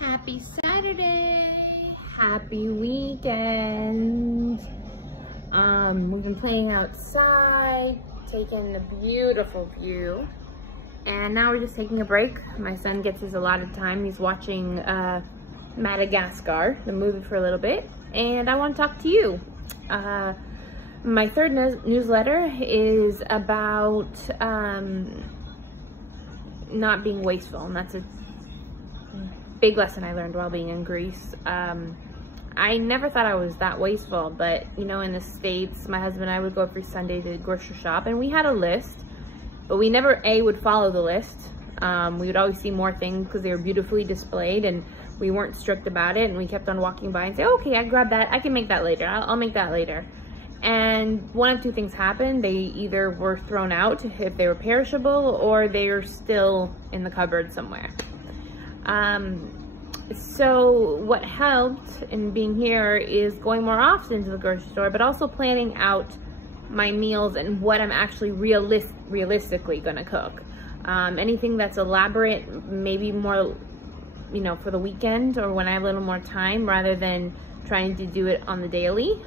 Happy Saturday, happy weekend. We've been playing outside, taking the beautiful view, and now we're just taking a break. My son gets his allotted time. He's watching Madagascar, the movie, for a little bit, and I want to talk to you. My third newsletter is about not being wasteful, and that's a big lesson I learned while being in Greece. I never thought I was that wasteful, but you know, in the States, my husband and I would go every Sunday to the grocery shop, and we had a list, but we never would follow the list. We would always see more things because they were beautifully displayed, and we weren't strict about it, and we kept on walking by and say, okay, I grab that, I can make that later, I'll make that later. And one of two things happened. They either were thrown out if they were perishable, or they are still in the cupboard somewhere. So what helped in being here is going more often to the grocery store, but also planning out my meals and what I'm actually realistically gonna cook. Anything that's elaborate, maybe more, you know, for the weekend or when I have a little more time, rather than trying to do it on the daily.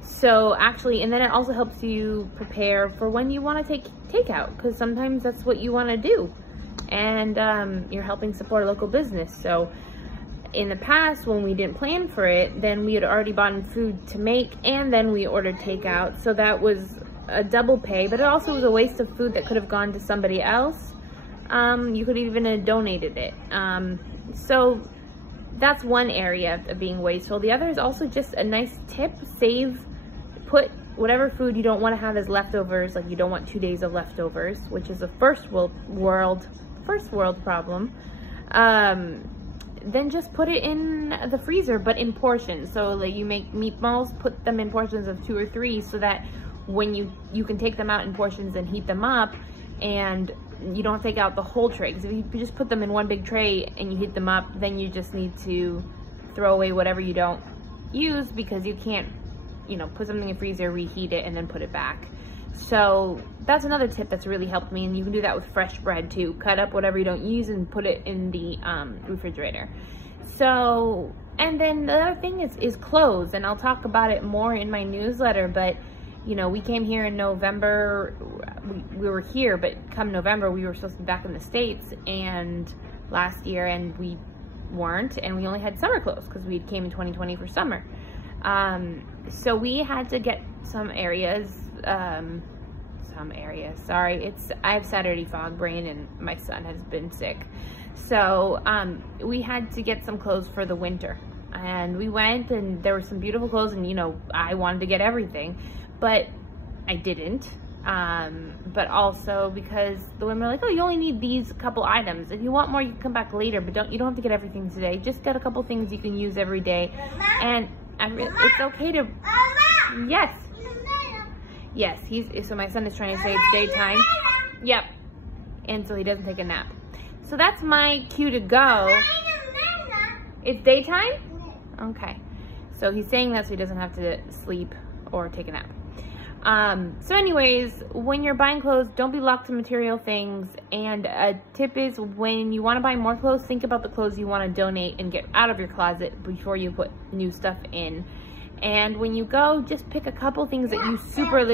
So actually, and then it also helps you prepare for when you want to take takeout, because sometimes that's what you want to do, and you're helping support a local business. So in the past, when we didn't plan for it, then we had already bought food to make, and then we ordered takeout. So that was a double pay, but it also was a waste of food that could have gone to somebody else. You could even have donated it. So that's one area of being wasteful. The other is also just a nice tip: put whatever food you don't want to have as leftovers, like you don't want 2 days of leftovers, which is a first world problem. Then just put it in the freezer, but in portions. So like you make meatballs, put them in portions of 2 or 3, so that when you can take them out in portions and heat them up, and you don't take out the whole tray. Because if you just put them in one big tray and you heat them up, then you just need to throw away whatever you don't use, because you can't, you know, put something in the freezer, reheat it, and then put it back. So that's another tip that's really helped me, and you can do that with fresh bread too. Cut up whatever you don't use and put it in the refrigerator. So, and then the other thing is clothes, and I'll talk about it more in my newsletter, but you know, we came here in November, we were here, but come November, we were supposed to be back in the States and last year, and we weren't, and we only had summer clothes because we came in 2020 for summer. So we had to get some areas, sorry, I have Saturday fog brain and my son has been sick. So, we had to get some clothes for the winter, and we went, and there were some beautiful clothes, and you know, I wanted to get everything, but I didn't. But also because the women were like, oh, you only need these couple items. If you want more, you can come back later, but you don't have to get everything today. Just get a couple things you can use every day. And it's okay to, yes, so my son is trying to say it's daytime. Yep. And so he doesn't take a nap. So that's my cue to go. It's daytime? Okay. So he's saying that so he doesn't have to sleep or take a nap. So anyways, when you're buying clothes, don't be locked to material things. And a tip is, when you want to buy more clothes, think about the clothes you want to donate and get out of your closet before you put new stuff in. And when you go, just pick a couple things that you super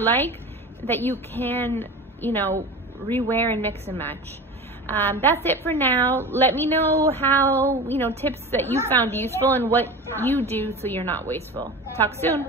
like, that you can, you know, rewear and mix and match. That's it for now. Let me know how, you know, tips that you found useful and what you do so you're not wasteful. Talk soon.